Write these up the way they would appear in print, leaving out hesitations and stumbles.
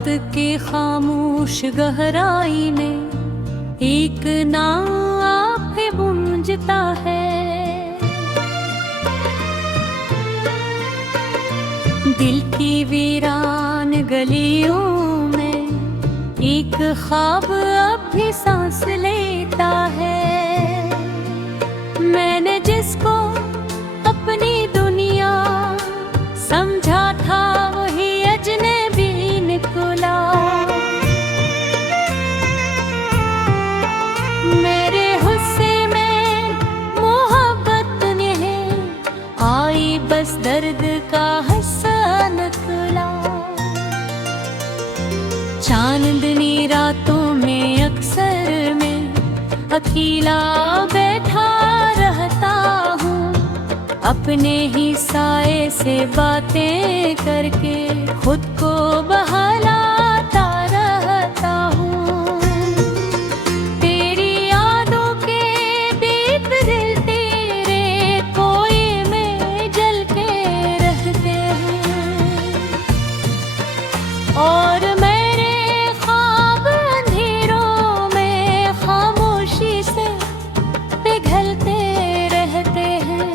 के खामोश गहराई ने एक नाम गूंजता है। दिल की वीरान गलियों में एक ख्वाब अब भी सांस लेता है। मैंने जिसको अपनी दुनिया समझा था वही अजनबी निकला। मेरे हुस्से में मोहब्बत नहीं आई, बस दर्द का हिस्सा निकला। चांदनी रातों में अक्सर मैं अकेला बैठा रहता हूँ, अपने ही साए से बातें करके खुद को बहलाता रहता हूँ। तेरी यादों के दीप दिल तेरे कोई में जल के रहते हैं, और मेरे ख्वाब अंधेरों में खामोशी से पिघलते रहते हैं।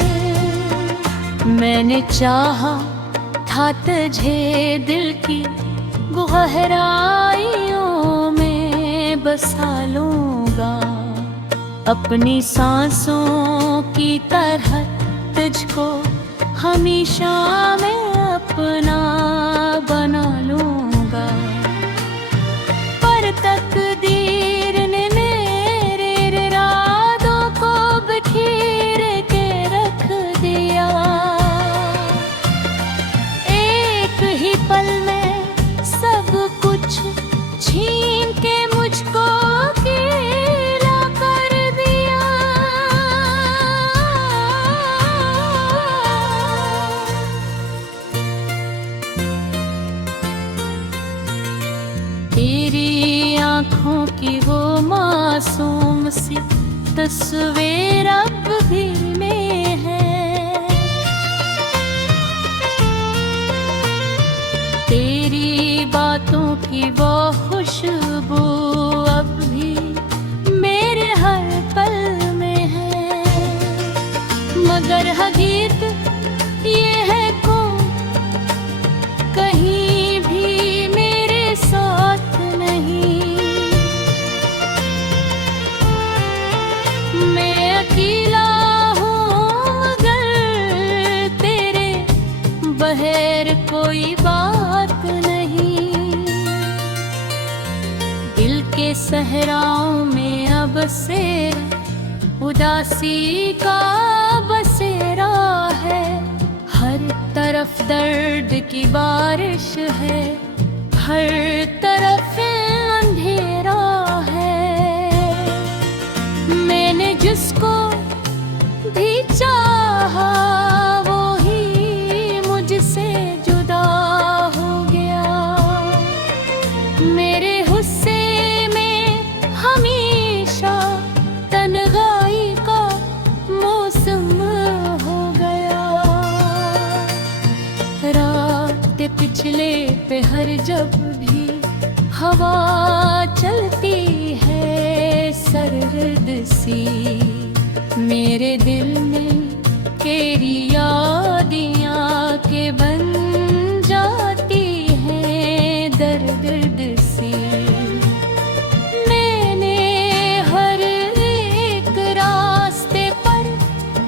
मैंने चाहा था तुझे दिल की गहराइयों में बसा लूंगा, अपनी सांसों की तरह तुझको हमेशा मैं अपना बना लूंगा। पर तकदीर ने मेरे इरादों को बिखेर के रख दिया। एक ही पल में सब कुछ छीन के मुझको अकेला कर दिया। तेरी आँखों की वो मासूम सी तस्वीर अब भी में है। तेरी बातों की वो खुशबू अब भी मेरे हर पल में है। मगर हकीकत ये है को कहीं भी मेरे साथ नहीं। मैं अकेला हूँ मगर तेरे बगैर कोई बात नहीं। दिल के सहराओं में अब से उदासी का बसेरा है। हर तरफ दर्द की बारिश है, हर तरफ अंधेरा है। मैंने जिसको भी चाहा वो ही मुझसे जुदा हो गया। मेरे हुस्से में हमेशा तन्हाई का मौसम हो गया। रात पिछले पे हर जब भी हवा चलती है सर्द सी, मेरे दिल में तेरी यादियाँ के बन जाती हैं दर्द सी। मैंने हर एक रास्ते पर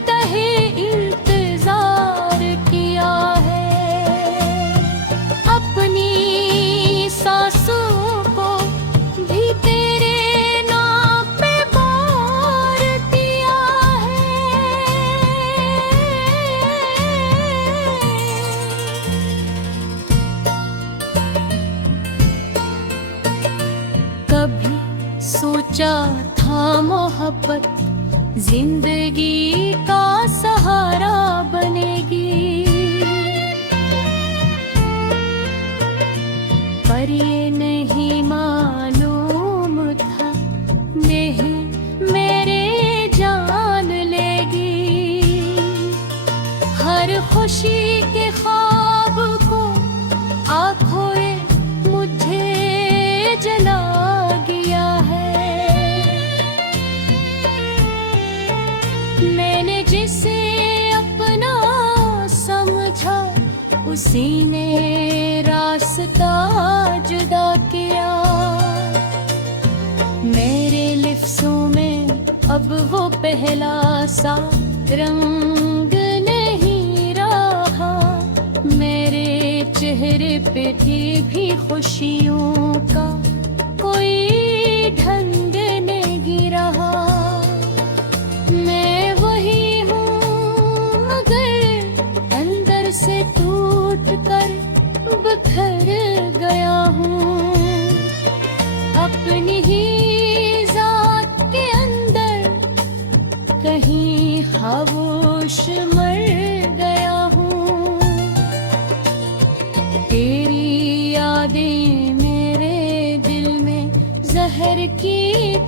तहे इंतजार किया है, अपनी सांसों को भी तेरे नाम पे बार दिया है। कभी सोचा था मोहब्बत जिंदगी का सहारा बनेगी, पर ये नहीं मालूम था नहीं मेरे जान लेगी। हर खुशी के ख्वाब को आँखों मुझे पैदा किया। मेरे लिफ्सों में अब वो पहला सा रंग नहीं रहा। मेरे चेहरे पे भी खुशियों का कोई ढंग नहीं रहा। मैं वही हूँ मगर अंदर से टूट कर बिखर गया हूँ। अपनी ही जात के अंदर कहीं खामोश मर गया हूँ। तेरी यादें मेरे दिल में जहर की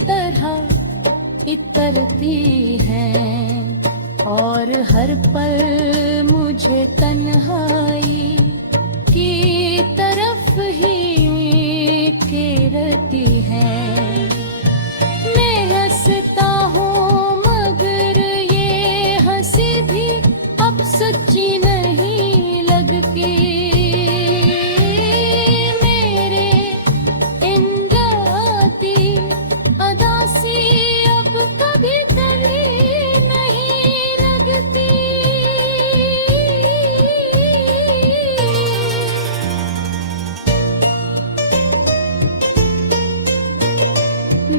तरह इतरती हैं और हर पल मुझे तन्हाई की तरफ ही घेरती है। मैं हंसता हूँ मगर ये हंसी भी अब सच्ची नहीं लगती। मेरे इन राती अदासी अब कभी गली नहीं लगती।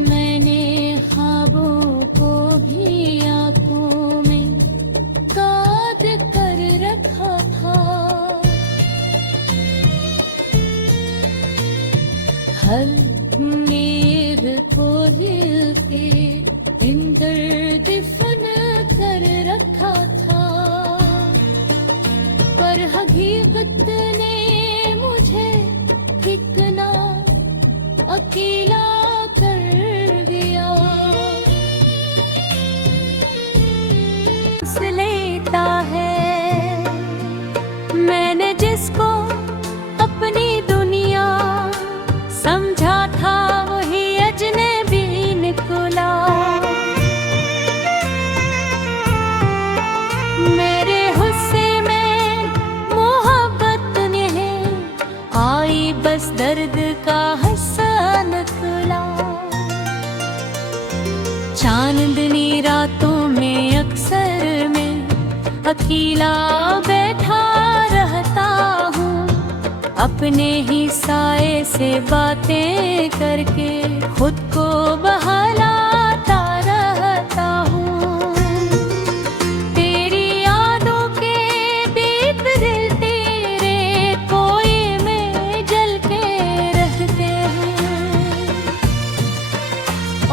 मैंने ख्वाबों को भी आंखों में काट कर रखा था। हर नींव को दिल के अंदर दफन कर रखा था। पर हकीकत ने मुझे इतना अकेला कर दिया। लेता है मैंने जिसको अपनी दुनिया समझा था वही अजनबी निकला। मेरे हुस्से में मोहब्बत नहीं आई बस दर्द का हसन खुला। चांदनी रातों में अक्सर मैं अकेला बैठा रहता हूँ। अपने ही साए से बातें करके खुद को बहलाता रहता हूँ। तेरी यादों के दीप दिल तेरे कोई में जल के रहते हैं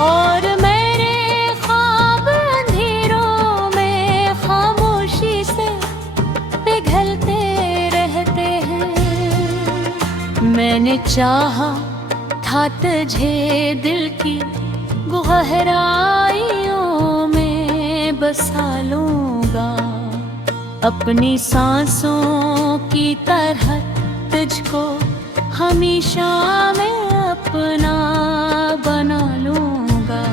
और मेरे ख्वाब अंधेरों में खामोशी से पिघलते रहते हैं। मैंने चाहा था तुझे दिल की गहराइयों में बसा लूंगा। अपनी सांसों की तरह तुझको हमेशा मैं अपना बना लूंगा।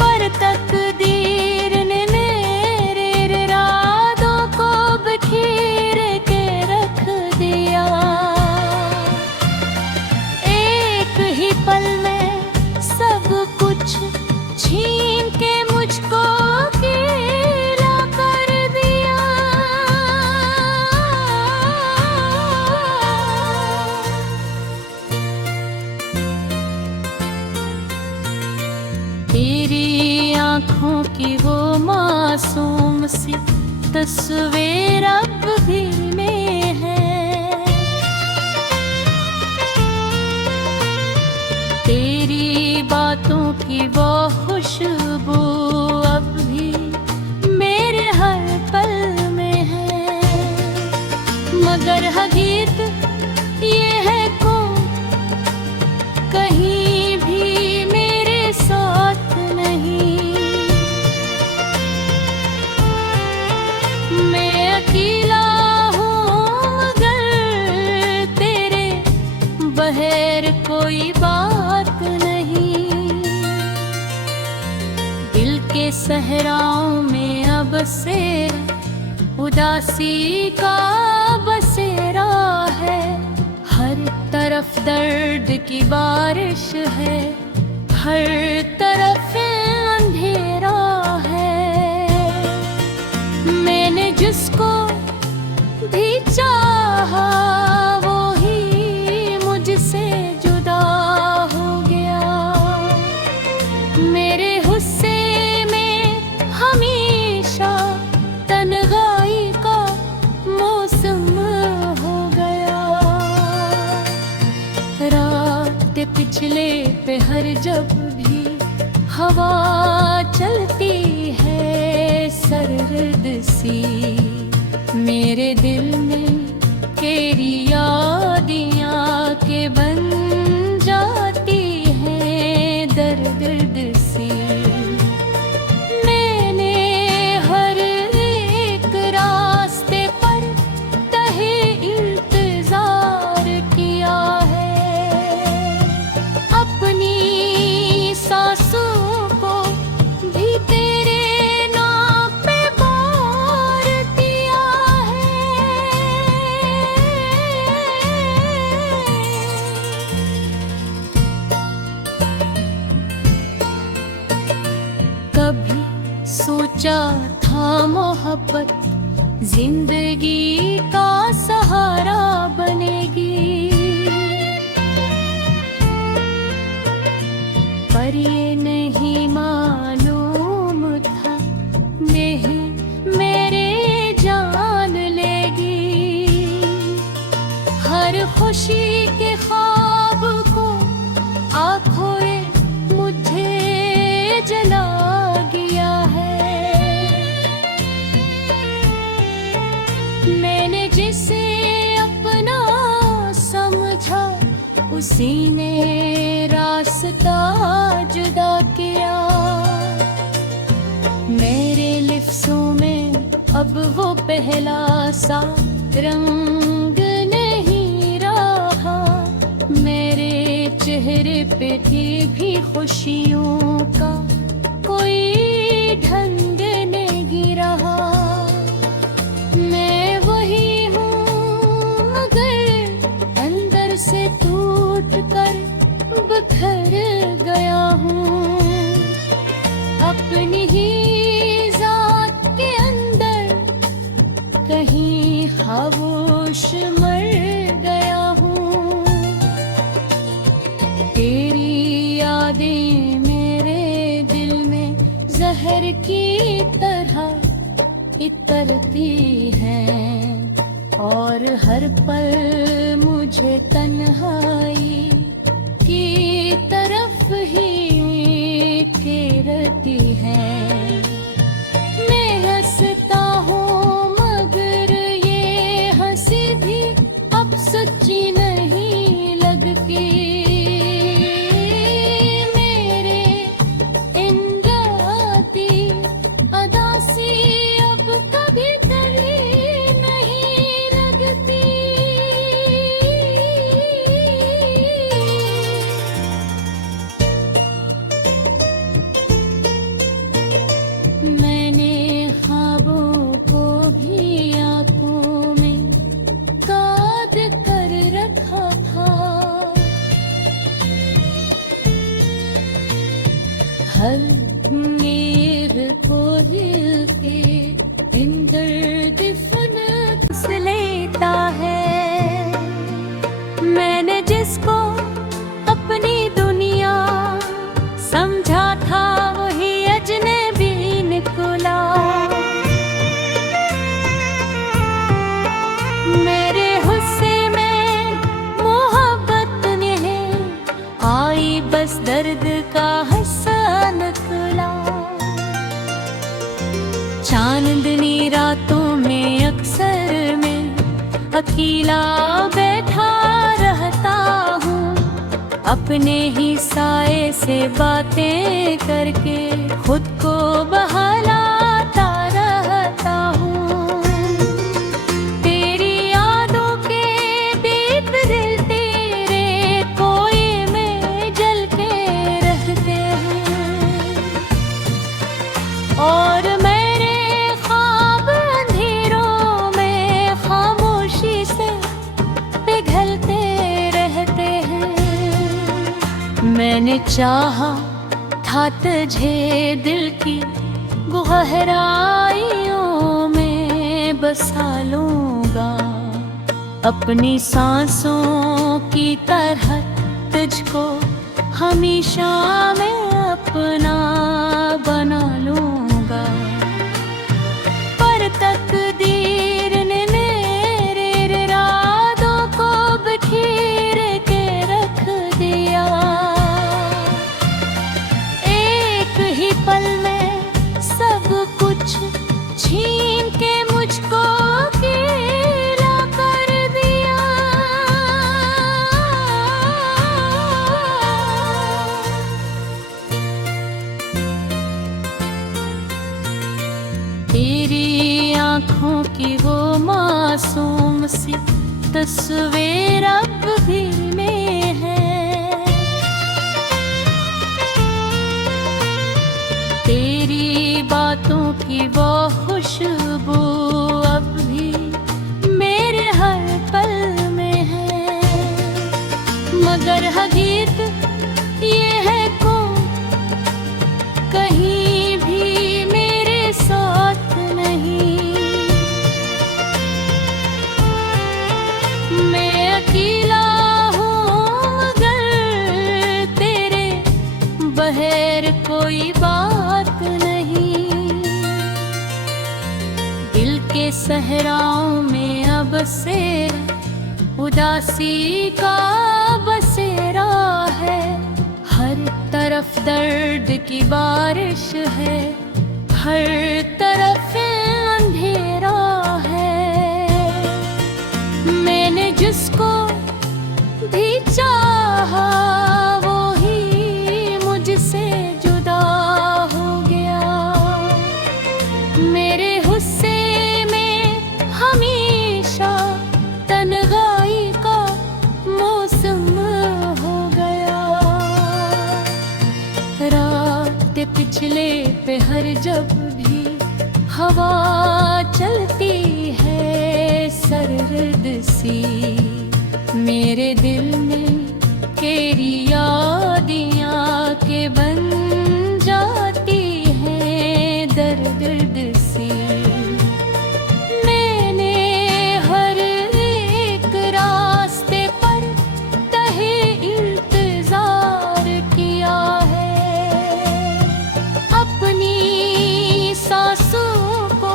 पर तकदीर ने मेरे इरादों को बिखेर के रख दिया। एक ही पल में सब कुछ छीन के मुझको अकेला कर दिया। तेरी आँखों की वो मासूम सी तस्वीर अब भी में है। तेरी बातों की वो खुशबू अब भी मेरे हर पल में है। मगर हकीकत ये है को कहीं भी मेरे साथ नहीं। मैं अकेला हूँ मगर तेरे बगैर कोई बात नहीं। दिल के सहराओं में अब बसेरा उदासी का बसेरा है। हर तरफ दर्द की बारिश है, हर तरफ अंधेरा है। मैंने जिसको भी चाहा वो ही मुझसे जुदा हो गया। मेरे गुस्से में हमेशा तन्हाई का मौसम हो गया। रात पिछले पे हर जब भी हवा चलती है सर्द सी, मेरे दिल में तेरी यादियाँ के बन जाती हैं दर्द सी। मैंने हर एक रास्ते पर तहे इंतजार किया है, अपनी सांसों को भी तेरे नाम पे बार दिया है। कभी सोचा था मोहब्बत जिंदगी का सहारा बनेगी, पर ये नहीं मालूम था नहीं मेरे जान लेगी। हर खुशी के ख्वाब को आँखों ने मुझे जला गया है। मैंने जिसे अपना समझा उसी ने रास्ता जुदा किया। मेरे लिफ्सों में अब वो पहला सा रंग नहीं रहा, मेरे चेहरे पे भी खुशियों का कोई ढंग नहीं रहा। मैं वही हूँ मगर अंदर से टूट कर बिखर गया हूँ। अपनी ही जात के अंदर कहीं खामोश मर गया हूँ। तेरी यादें मेरे दिल में जहर की तरह इतरती हैं, और हर पल मुझे तन्हाई की तरफ ही घेरती है। मैं हंसता हूँ मगर ये हंसी भी अब सच्ची नहीं लगती। मेरे इन राती अदासी अब कभी गली नहीं लगती। मैंने ख्वाबों को भी आंखों में काद कर रखा था, हर नीर को दिल के इन दर्द फन से लेता है। मैंने जिसको अपनी दुनिया समझा था वही अजनबी निकला। मेरे गुस्से में मोहब्बत नहीं आई, बस दर्द का हसन खुला। चांदनी रातों में अक्सर मैं अकेला बैठा रहता हूँ, अपने ही साए से बातें करके खुद को बहलाता रहता हूँ। तेरी यादों के दीप दिल तेरे कोई में जल के रहते हैं, और मेरे ख्वाब अंधेरों में खामोशी से पिघलते रह मैंने चाहा था तुझे दिल की गहराइयों में बसा लूंगा, अपनी सांसों की तरह तुझको हमेशा मैं अपना बना लूंगा। पर तकदीर ने मेरे इरादों को बिखेर के रख दिया, एक ही पल में सब कुछ छीन के मुझको अकेला कर दिया। तेरी आँखों की वो मासूम सी तस्वीर अब भी में है, तेरी बातों की वो खुशबू अब भी मेरे हर पल में है। मगर हकीकत ये है कौन कहीं भी मेरे साथ नहीं, मैं अकेला हूँ मगर तेरे बगैर कोई बात नहीं। दिल के सहराओं में अब बसेरा उदासी का बसेरा है, हर तरफ दर्द की बारिश है, हर तरफ अंधेरा है। मैंने जिसको भी चाहा वो ही मुझसे जुदा हो गया, मेरे गुस्से में हमेशा तन्हाई का मौसम हो गया। रात पिछले पे हर जब भी हवा चलती है सर्द सी, मेरे दिल में तेरी यादियाँ के बन जाती हैं दर्द सी। मैंने हर एक रास्ते पर तहे इंतजार किया है, अपनी सांसों को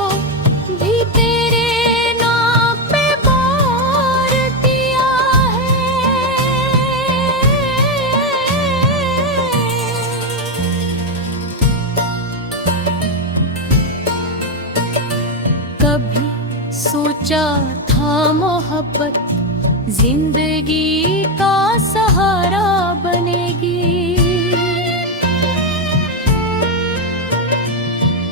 भी तेरे नाम पे बार दिया है। कभी सोचा था मोहब्बत जिंदगी का सहारा बनेगी,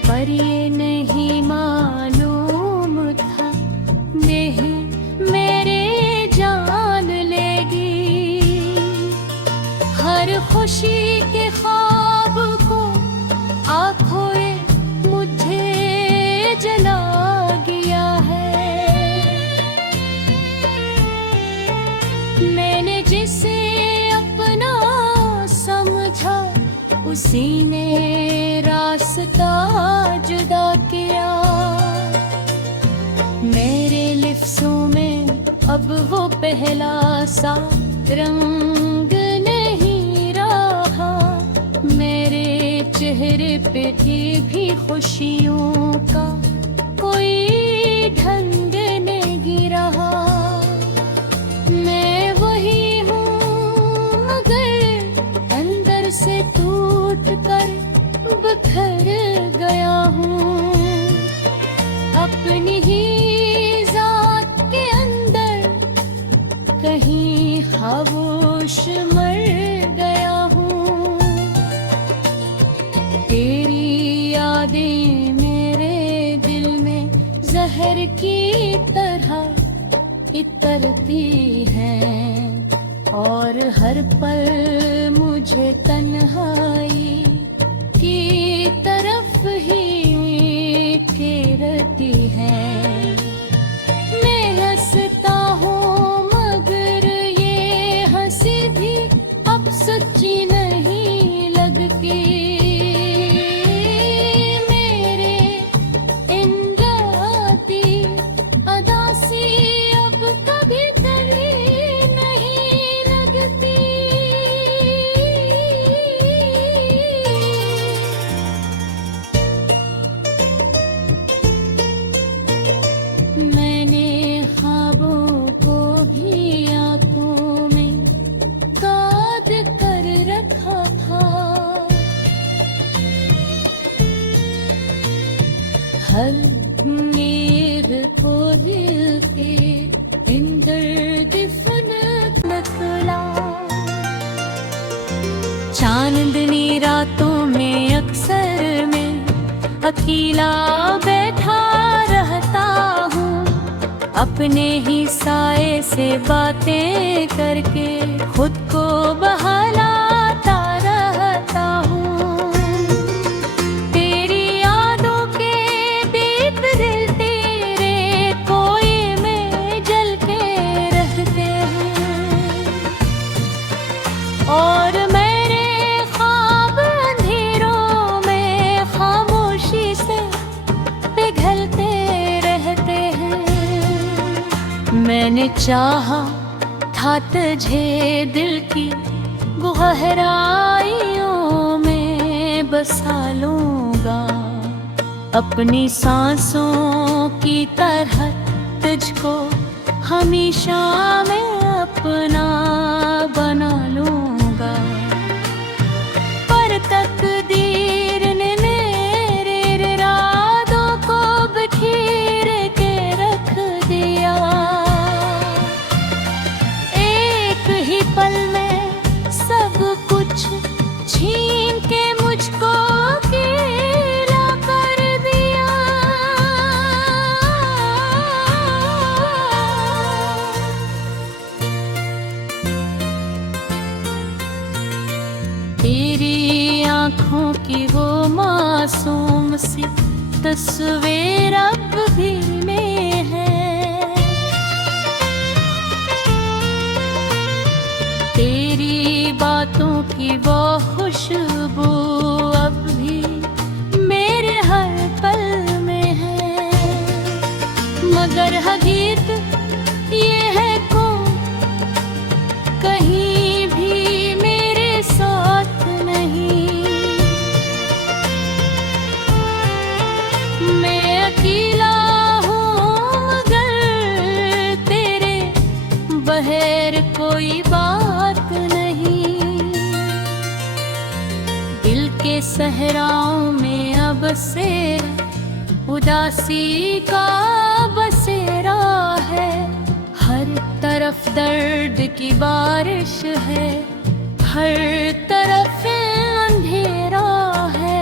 पर ये नहीं मालूम था नहीं मेरे जान लेगी। हर खुशी के ख्वाब को आँखों मुझे जला गया है, मैंने जिसे अपना समझा उसी ने रास्ता जुदा किया। मेरे लिफ्सों में अब वो पहला सा रंग नहीं रहा, मेरे चेहरे पे भी खुशियों का कोई ढंग नहीं रहा। मैं वही हूँ मगर अंदर से टूट कर बिखर गया हूँ, अपनी ही जात के अंदर कहीं खामोश मर गया हूँ। तेरी यादें मेरे दिल में जहर की तरह इतरती हैं, और हर पल मुझे तन्हाई की तरफ ही घेरती है। मैं हंसता हूँ मगर ये हंसी भी अब सच्ची नहीं। हर नीर को दिल के इंदर्द फनत नकला। चांदनी रातों में अक्सर मैं अकेला बैठा रहता हूँ, अपने ही साए से बातें करके खुद को बहलाता रहता हूँ। तेरी यादों के दीप दिल तेरे कोई में जल के रहते हैं, और मेरे ख्वाब अंधेरों में खामोशी से पिघलते रहते हैं। मैंने चाहा था तुझे दिल की गहराइयों में बसा लूंगा, अपनी सांसों की तरह तुझको हमेशा मैं अपना बना लूंगा। पर तकदीर ने मेरे इरादों को बिखेर के रख दिया। एक ही पल में सब कुछ छीन के मुझको अकेला कर दिया। तेरी आँखों की वो मासूम सी तस्वीर अब भी में है, तेरी बातों की वो खुशबू अब भी मेरे हर पल में है। मगर हकीकत ये है को कहीं भी मेरे साथ नहीं। मैं अकेला हूँ मगर तेरे बगैर कोई बात नहीं। दिल के सहराओं में अब से उदासी का बसेरा है, हर तरफ दर्द की बारिश है, हर तरफ अंधेरा है।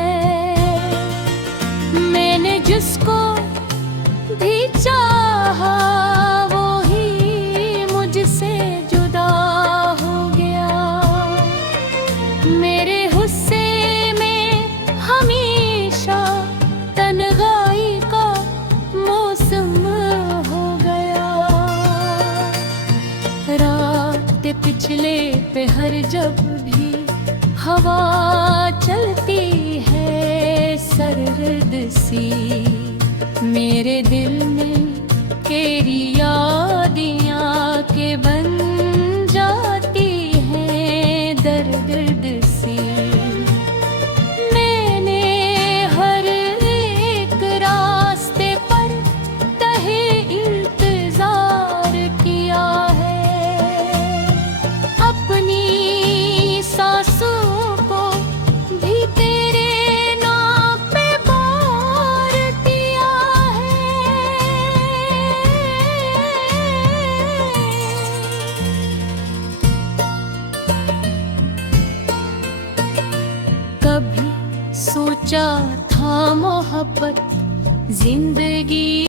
मैंने जिसको भी चाहा वो ही मुझसे जुदा हो गया। मेरे गुस्से में हमेशा तन्हाई का मौसम हो गया। रात पिछले पे हर जब भी हवा चलती है सर्द सी, मेरे दिल में तेरी यादियाँ के बन जाती हैं दर्द सी। मैंने हर एक रास्ते पर तहे इंतजार किया है, अपनी सांसों को भी तेरे नाम पे बार दिया है। कभी सोचा था मोहब्बत जिंदगी